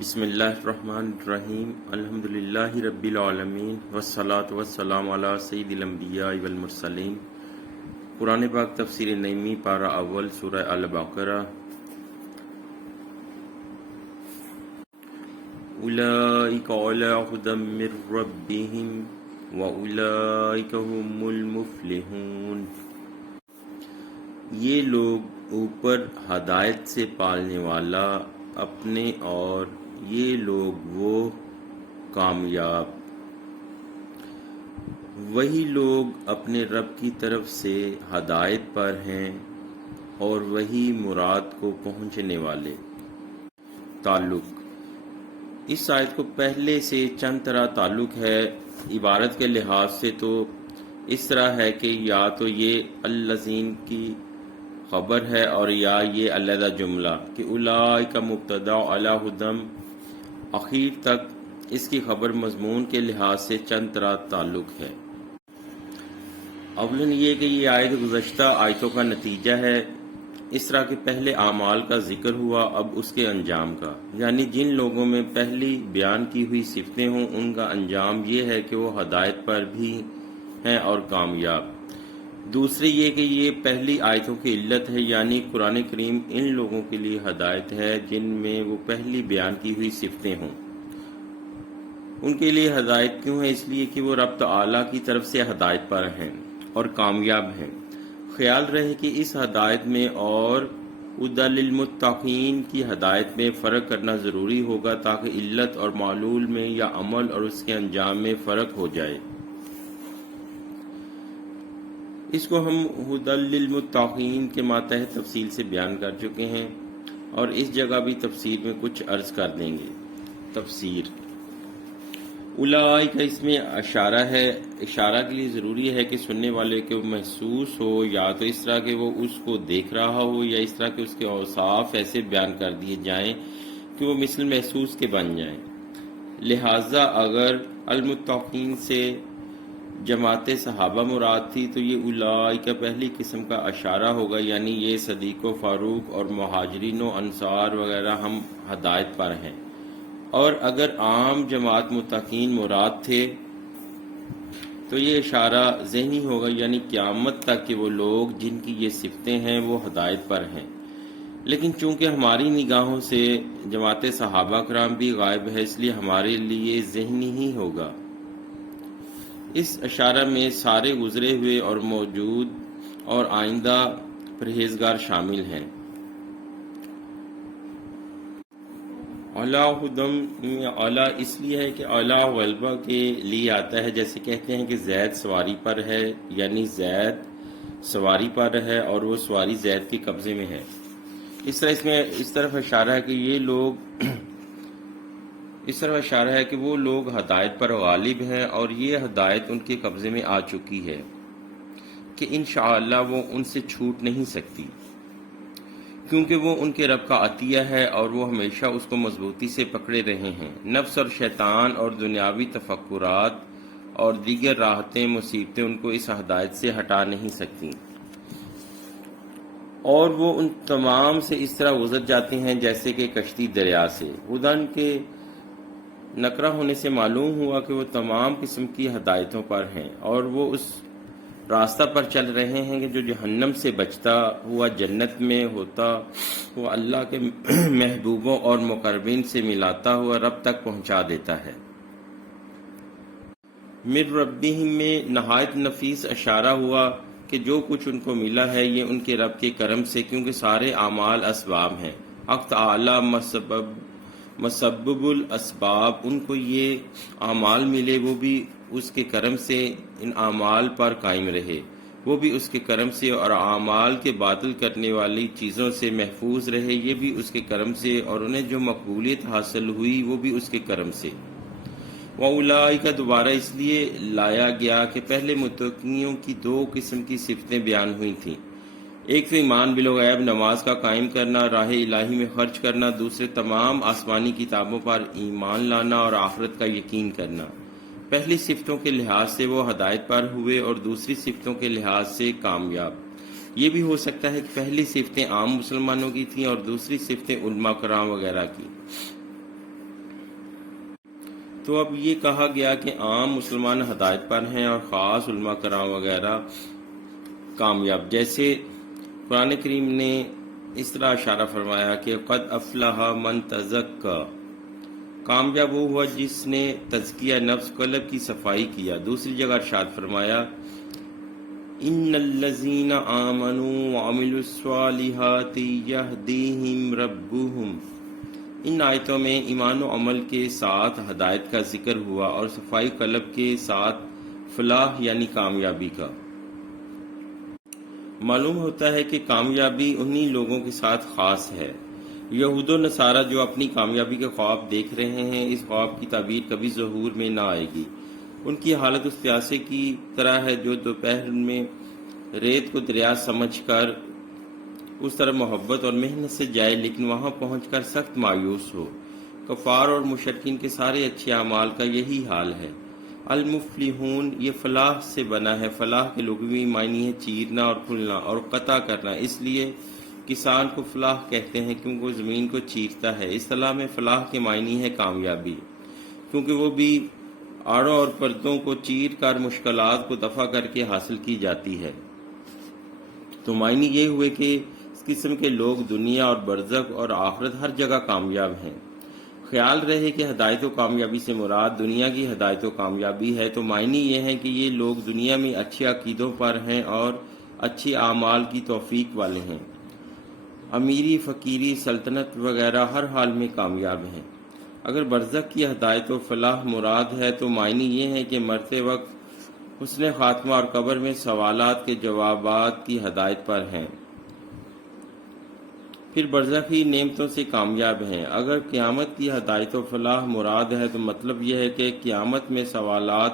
بسم اللہ الرحمن الرحیم الحمدللہ رب العالمین والصلاة والسلام علی سید الانبیاء والمرسلین۔ قرآن پاک تفسیر نعیمی پارہ اول سورہ البقرہ۔ اولئک علی ھدی من ربہم واولئک ھم المفلحون۔ یہ لوگ اوپر ہدایت سے پالنے والا اپنے اور یہ لوگ وہ کامیاب۔ وہی لوگ اپنے رب کی طرف سے ہدایت پر ہیں اور وہی مراد کو پہنچنے والے۔ تعلق اس آیت کو پہلے سے چند طرح تعلق ہے۔ عبارت کے لحاظ سے تو اس طرح ہے کہ یا تو یہ الذین کی خبر ہے اور یا یہ علیحدہ جملہ کہ اولئک مبتدا علی ھدی اخیر تک اس کی خبر مضمون کے لحاظ سے چند طرح تعلق ہے۔ اولاً یہ کہ یہ آیت گزشتہ آیتوں کا نتیجہ ہے۔ اس طرح کے پہلے اعمال کا ذکر ہوا، اب اس کے انجام کا، یعنی جن لوگوں میں پہلی بیان کی ہوئی صفتیں ہوں ان کا انجام یہ ہے کہ وہ ہدایت پر بھی ہیں اور کامیاب۔ دوسری یہ کہ یہ پہلی آیتوں کی علت ہے، یعنی قرآن کریم ان لوگوں کے لیے ہدایت ہے جن میں وہ پہلی بیان کی ہوئی صفتیں ہوں۔ ان کے لیے ہدایت کیوں ہے؟ اس لیے کہ وہ رب تعالیٰ کی طرف سے ہدایت پر ہیں اور کامیاب ہیں۔ خیال رہے کہ اس ہدایت میں اور ھدی للمتقین کی ہدایت میں فرق کرنا ضروری ہوگا تاکہ علت اور معلول میں یا عمل اور اس کے انجام میں فرق ہو جائے۔ اس کو ہم ھدی للمتقین کے ماتحت تفصیل سے بیان کر چکے ہیں اور اس جگہ بھی تفسیر میں کچھ عرض کر دیں گے۔ تفسیر اولئک اس میں اشارہ ہے۔ اشارہ کے لیے ضروری ہے کہ سننے والے کو محسوس ہو، یا تو اس طرح کہ وہ اس کو دیکھ رہا ہو یا اس طرح کہ اس کے اوصاف ایسے بیان کر دیے جائیں کہ وہ مثل محسوس کے بن جائیں۔ لہٰذا اگر المتقین سے جماعت صحابہ مراد تھی تو یہ اولئک پہلی قسم کا اشارہ ہوگا، یعنی یہ صدیق و فاروق اور مہاجرین و انصار وغیرہ ہم ہدایت پر ہیں۔ اور اگر عام جماعت متقین مراد تھے تو یہ اشارہ ذہنی ہوگا، یعنی قیامت تک کہ وہ لوگ جن کی یہ صفتیں ہیں وہ ہدایت پر ہیں۔ لیکن چونکہ ہماری نگاہوں سے جماعت صحابہ کرام بھی غائب ہے، اس لیے ہمارے لیے ذہنی ہی ہوگا۔ اس اشارہ میں سارے گزرے ہوئے اور موجود اور آئندہ پرہیزگار شامل ہیں۔ اعلیٰ ھدی میں اعلیٰ اس لیے ہے کہ اعلیٰ غلبہ کے لیے آتا ہے، جیسے کہتے ہیں کہ زید سواری پر ہے، یعنی زید سواری پر ہے اور وہ سواری زید کے قبضے میں ہے۔ اس طرح اس میں اس طرف اشارہ ہے کہ یہ لوگ اس طرح اشارہ ہے کہ وہ لوگ ہدایت پر غالب ہیں اور یہ ہدایت ان کے قبضے میں آ چکی ہے کہ انشاءاللہ وہ ان سے چھوٹ نہیں سکتی، کیونکہ وہ ان کے رب کا عطیہ ہے اور وہ ہمیشہ اس کو مضبوطی سے پکڑے رہے ہیں۔ نفس اور شیطان اور دنیاوی تفکرات اور دیگر راحتیں مصیبتیں ان کو اس ہدایت سے ہٹا نہیں سکتی، اور وہ ان تمام سے اس طرح گزر جاتے ہیں جیسے کہ کشتی دریا سے۔ ھدی کے نکرہ ہونے سے معلوم ہوا کہ وہ تمام قسم کی ہدایتوں پر ہیں اور وہ اس راستہ پر چل رہے ہیں کہ جو جہنم سے بچتا ہوا جنت میں ہوتا وہ اللہ کے محبوبوں اور مقربین سے ملاتا ہوا رب تک پہنچا دیتا ہے۔ من ربہم میں نہایت نفیس اشارہ ہوا کہ جو کچھ ان کو ملا ہے یہ ان کے رب کے کرم سے، کیونکہ سارے اعمال اسباب ہیں۔ حق تعالی مسبب الاسباب، ان کو یہ اعمال ملے وہ بھی اس کے کرم سے ان اعمال پر قائم رہے، وہ بھی اس کے کرم سے، اور اعمال کے باطل کرنے والی چیزوں سے محفوظ رہے، یہ بھی اس کے کرم سے، اور انہیں جو مقبولیت حاصل ہوئی وہ بھی اس کے کرم سے۔ وَأُولَئِکَ دوبارہ اس لیے لایا گیا کہ پہلے متقیوں کی دو قسم کی صفتیں بیان ہوئی تھیں، ایک تو ایمان بالغیب، نماز کا قائم کرنا، راہ الہی میں خرچ کرنا، دوسرے تمام آسمانی کتابوں پر ایمان لانا اور آخرت کا یقین کرنا۔ پہلی صفتوں کے لحاظ سے وہ ہدایت پر ہوئے اور دوسری صفتوں کے لحاظ سے کامیاب۔ یہ بھی ہو سکتا ہے کہ پہلی صفتیں عام مسلمانوں کی تھیں اور دوسری صفتیں علماء کرام وغیرہ کی۔ تو اب یہ کہا گیا کہ عام مسلمان ہدایت پر ہیں اور خاص علماء کرام وغیرہ کامیاب. جیسے قرآن کریم نے اس طرح اشارہ فرمایا کہ قد افلح من تزکا، کامیاب وہ ہوا جس نے تزکیہ نفس قلب کی صفائی کیا. دوسری جگہ ارشاد فرمایا ان الذین آمنوا وعملوا الصالحات یہدیہم ربہم. ان آیتوں میں ایمان و عمل کے ساتھ ہدایت کا ذکر ہوا اور صفائی قلب کے ساتھ فلاح یعنی کامیابی کا. معلوم ہوتا ہے کہ کامیابی انہی لوگوں کے ساتھ خاص ہے. یہود و نصارہ جو اپنی کامیابی کے خواب دیکھ رہے ہیں، اس خواب کی تعبیر کبھی ظہور میں نہ آئے گی. ان کی حالت اس پیاسے کی طرح ہے جو دوپہر میں ریت کو دریا سمجھ کر اس طرح محبت اور محنت سے جائے لیکن وہاں پہنچ کر سخت مایوس ہو. کفار اور مشرکین کے سارے اچھے اعمال کا یہی حال ہے. المفلحون یہ فلاح سے بنا ہے. فلاح کے لغوی معنی ہے چیرنا اور کھلنا اور قطع کرنا. اس لیے کسان کو فلاح کہتے ہیں کیونکہ وہ زمین کو چیرتا ہے. اصطلاح میں فلاح کے معنی ہے کامیابی، کیونکہ وہ بھی آڑوں اور پردوں کو چیر کر مشکلات کو دفع کر کے حاصل کی جاتی ہے. تو معنی یہ ہوئے کہ اس قسم کے لوگ دنیا اور برزخ اور آخرت ہر جگہ کامیاب ہیں. خیال رہے کہ ہدایت و کامیابی سے مراد دنیا کی ہدایت و کامیابی ہے، تو معنی یہ ہے کہ یہ لوگ دنیا میں اچھے عقیدوں پر ہیں اور اچھے اعمال کی توفیق والے ہیں. امیری، فقیری، سلطنت وغیرہ ہر حال میں کامیاب ہیں. اگر برزخ کی ہدایت و فلاح مراد ہے تو معنی یہ ہے کہ مرتے وقت حسن خاتمہ اور قبر میں سوالات کے جوابات کی ہدایت پر ہیں، پھر برزخی نعمتوں سے کامیاب ہیں. اگر قیامت کی ہدایت و فلاح مراد ہے تو مطلب یہ ہے کہ قیامت میں سوالات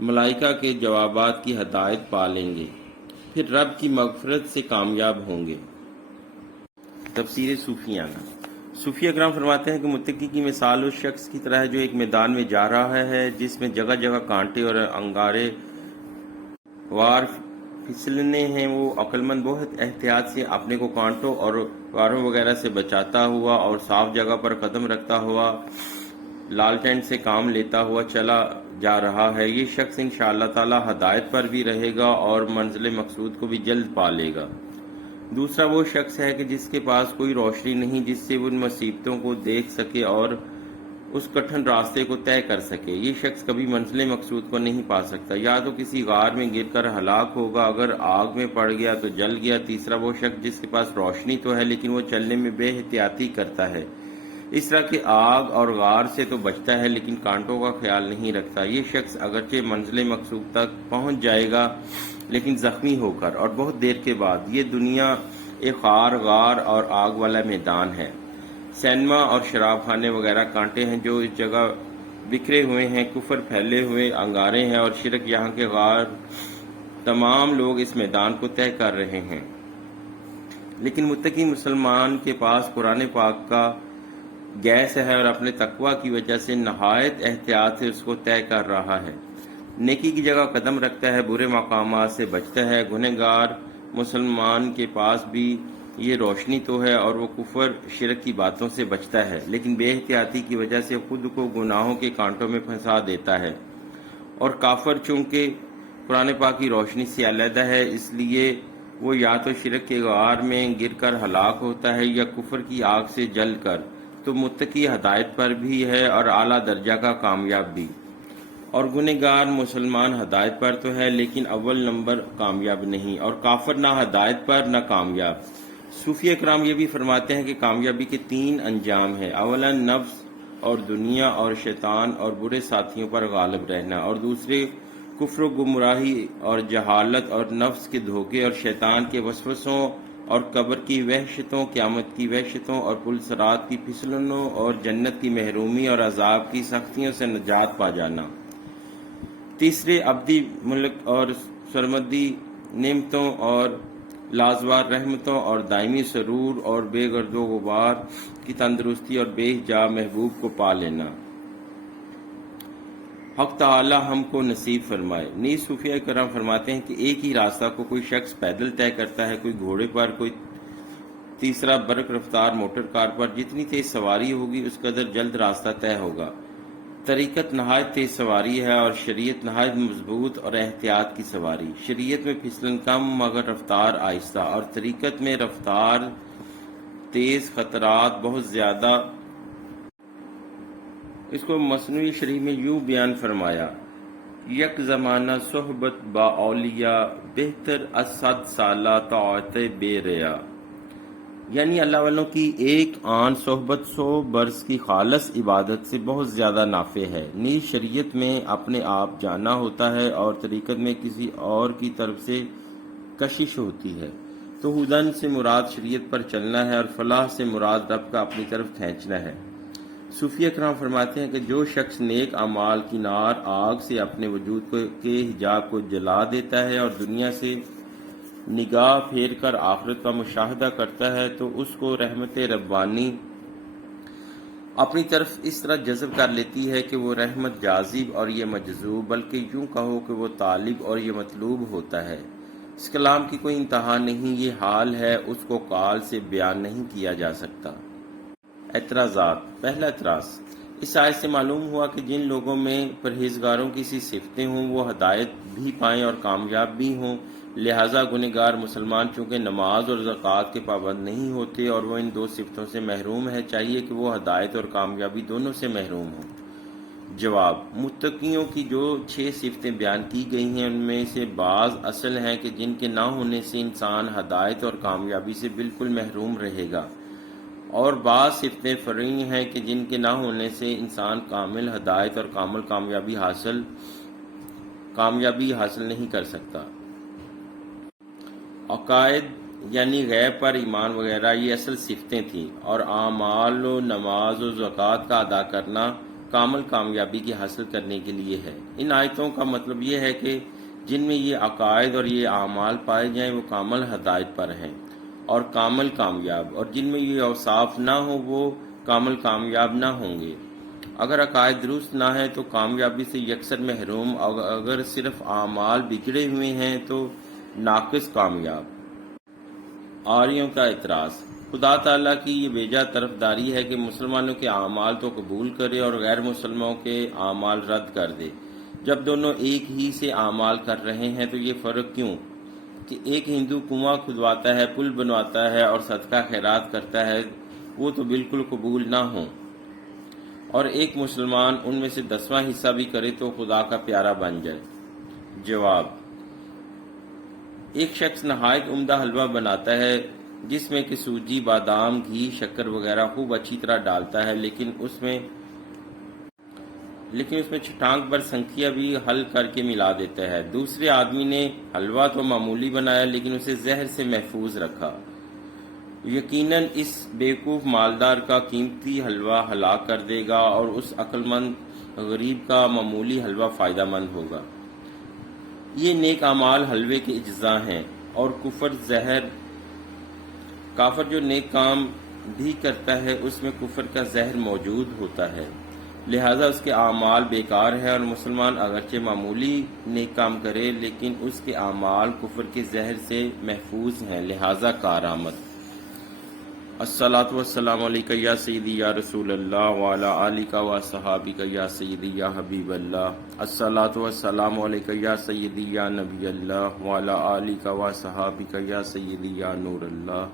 ملائکہ کے جوابات کی ہدایت پا لیں گے، پھر رب کی مغفرت سے کامیاب ہوں گے. تفسیر صوفیانہ. صوفیہ کرام فرماتے ہیں کہ متقی کی مثال اس شخص کی طرح ہے جو ایک میدان میں جا رہا ہے جس میں جگہ جگہ کانٹے اور انگارے وار پھسلنے ہیں. وہ عقلمند بہت احتیاط سے اپنے کو کانٹوں اور غاروں وغیرہ سے بچاتا ہوا اور صاف جگہ پر قدم رکھتا ہوا لالٹین سے کام لیتا ہوا چلا جا رہا ہے. یہ شخص انشاءاللہ تعالی ہدایت پر بھی رہے گا اور منزل مقصود کو بھی جلد پا لے گا. دوسرا وہ شخص ہے کہ جس کے پاس کوئی روشنی نہیں جس سے وہ ان مصیبتوں کو دیکھ سکے اور اس کٹھن راستے کو طے کر سکے. یہ شخص کبھی منزل مقصود کو نہیں پا سکتا. یا تو کسی غار میں گر کر ہلاک ہوگا، اگر آگ میں پڑ گیا تو جل گیا. تیسرا وہ شخص جس کے پاس روشنی تو ہے لیکن وہ چلنے میں بے احتیاطی کرتا ہے، اس طرح کہ آگ اور غار سے تو بچتا ہے لیکن کانٹوں کا خیال نہیں رکھتا. یہ شخص اگرچہ منزل مقصود تک پہنچ جائے گا لیکن زخمی ہو کر اور بہت دیر کے بعد. یہ دنیا ایک خار، غار اور آگ والا میدان ہے. سینما اور شراب خانے وغیرہ کانٹے ہیں جو اس جگہ بکھرے ہوئے ہیں. کفر پھیلے ہوئے انگارے ہیں اور شرک یہاں کے غار. تمام لوگ اس میدان کو طے کر رہے ہیں، لیکن متقی مسلمان کے پاس قرآن پاک کا گیس ہے اور اپنے تقوی کی وجہ سے نہایت احتیاط سے اس کو طے کر رہا ہے. نیکی کی جگہ قدم رکھتا ہے، برے مقامات سے بچتا ہے. گنہگار مسلمان کے پاس بھی یہ روشنی تو ہے اور وہ کفر شرک کی باتوں سے بچتا ہے، لیکن بے احتیاطی کی وجہ سے خود کو گناہوں کے کانٹوں میں پھنسا دیتا ہے. اور کافر چونکہ قرآن پاک کی روشنی سے علیحدہ ہے، اس لیے وہ یا تو شرک کے غار میں گر کر ہلاک ہوتا ہے یا کفر کی آگ سے جل کر. تو متقی ہدایت پر بھی ہے اور اعلیٰ درجہ کا کامیاب بھی، اور گنہگار مسلمان ہدایت پر تو ہے لیکن اول نمبر کامیاب نہیں، اور کافر نہ ہدایت پر نہ کامیاب. صوفیہ کرام یہ بھی فرماتے ہیں کہ کامیابی کے 3 انجام ہیں. اولا نفس اور دنیا اور شیطان اور برے ساتھیوں پر غالب رہنا، اور دوسرے کفر و گمراہی اور جہالت اور نفس کے دھوکے اور شیطان کے وسوسوں اور قبر کی وحشتوں، قیامت کی وحشتوں اور پل صراط کی پھسلنوں اور جنت کی محرومی اور عذاب کی سختیوں سے نجات پا جانا. تیسرے ابدی ملک اور سرمدی نعمتوں اور لازوار رحمتوں اور دائمی سرور اور بے گرد و غبار کی تندرستی اور بے حجاب محبوب کو پا لینا. حق تعالی ہم کو نصیب فرمائے. نیز صوفیہ کرام فرماتے ہیں کہ ایک ہی راستہ کو کوئی شخص پیدل طے کرتا ہے، کوئی گھوڑے پر، کوئی تیسرا برق رفتار موٹر کار پر. جتنی تیز سواری ہوگی اس قدر جلد راستہ طے ہوگا. طریقت نہایت تیز سواری ہے اور شریعت نہایت مضبوط اور احتیاط کی سواری۔ شریعت میں پھسلن کم مگر رفتار آہستہ، اور طریقت میں رفتار تیز، خطرات بہت زیادہ۔ اس کو مثنوی شریف میں یوں بیان فرمایا: یک زمانہ صحبت با اولیاء، بہتر از 100 سالہ طاعت بے ریا۔ یعنی اللہ والوں کی ایک آن صحبت 100 برس کی خالص عبادت سے بہت زیادہ نافع ہے۔ نیز شریعت میں اپنے آپ جانا ہوتا ہے اور طریقت میں کسی اور کی طرف سے کشش ہوتی ہے۔ تو ہدن سے مراد شریعت پر چلنا ہے اور فلاح سے مراد رب کا اپنی طرف کھینچنا ہے۔ صوفیہ کرام فرماتے ہیں کہ جو شخص نیک اعمال کی نار آگ سے اپنے وجود کے حجاب کو جلا دیتا ہے اور دنیا سے نگاہ پھیر کر آخرت کا مشاہدہ کرتا ہے تو اس کو رحمت ربانی اپنی طرف اس طرح جذب کر لیتی ہے کہ وہ رحمت جاذب اور یہ مجذوب، بلکہ یوں کہو کہ وہ طالب اور یہ مطلوب ہوتا ہے۔ اس کلام کی کوئی انتہا نہیں، یہ حال ہے، اس کو قال سے بیان نہیں کیا جا سکتا۔ اعتراضات۔ پہلا اعتراض، اس آیت سے معلوم ہوا کہ جن لوگوں میں پرہیزگاروں کی سی صفتیں ہوں وہ ہدایت بھی پائیں اور کامیاب بھی ہوں، لہٰذا گنہگار مسلمان چونکہ نماز اور زکوٰۃ کے پابند نہیں ہوتے اور وہ ان 2 صفتوں سے محروم ہے، چاہیے کہ وہ ہدایت اور کامیابی دونوں سے محروم ہوں۔ جواب: متقیوں کی جو 6 صفتیں بیان کی گئی ہیں ان میں سے بعض اصل ہیں کہ جن کے نہ ہونے سے انسان ہدایت اور کامیابی سے بالکل محروم رہے گا، اور بعض صفتیں فرعی ہیں کہ جن کے نہ ہونے سے انسان کامل ہدایت اور کامل کامیابی حاصل نہیں کر سکتا۔ عقائد یعنی غیب پر ایمان وغیرہ یہ اصل صفتیں تھیں، اور اعمال و نماز و زکوٰۃ کا ادا کرنا کامل کامیابی کی حاصل کرنے کے لیے ہے۔ ان آیتوں کا مطلب یہ ہے کہ جن میں یہ عقائد اور یہ اعمال پائے جائیں وہ کامل ہدایت پر ہیں اور کامل کامیاب، اور جن میں یہ اوصاف نہ ہو وہ کامل کامیاب نہ ہوں گے۔ اگر عقائد درست نہ ہیں تو کامیابی سے یکسر محروم، اگر صرف اعمال بگڑے ہوئے ہیں تو ناقص کامیاب۔ آریوں کا اعتراض۔ خدا تعالیٰ کی یہ بیجا طرفداری ہے کہ مسلمانوں کے اعمال تو قبول کرے اور غیر مسلمانوں کے اعمال رد کر دے۔ جب دونوں ایک ہی سے اعمال کر رہے ہیں تو یہ فرق کیوں کہ ایک ہندو کنواں کھدواتا ہے، پل بنواتا ہے اور صدقہ خیرات کرتا ہے، وہ تو بالکل قبول نہ ہوں، اور ایک مسلمان ان میں سے 10واں حصہ بھی کرے تو خدا کا پیارا بن جائے۔ جواب: ایک شخص نہایت عمدہ حلوہ بناتا ہے جس میں کہ سوجی، بادام، گھی، شکر وغیرہ خوب اچھی طرح ڈالتا ہے، لیکن اس میں چھٹانک بھر سنکھیا بھی حل کر کے ملا دیتا ہے۔ دوسرے آدمی نے حلوہ تو معمولی بنایا لیکن اسے زہر سے محفوظ رکھا۔ یقیناً اس بیوقوف مالدار کا قیمتی حلوہ ہلاک کر دے گا اور اس عقل مند غریب کا معمولی حلوہ فائدہ مند ہوگا۔ یہ نیک اعمال حلوے کے اجزاء ہیں، اور کافر جو نیک کام بھی کرتا ہے اس میں کفر کا زہر موجود ہوتا ہے، لہذا اس کے اعمال بیکار ہیں، اور مسلمان اگرچہ معمولی نیک کام کرے لیکن اس کے اعمال کفر کے زہر سے محفوظ ہیں، لہذا کارآمد۔ الصلاۃ والسلام علیک یا سیدی یا رسول اللہ وعلی آلک و صحابک یا سیدی یا حبیب اللہ۔ الصلاۃ والسلام علیک یا سیدی یا نبی اللہ وعلی آلک و صحابک یا سیدی یا نور اللہ۔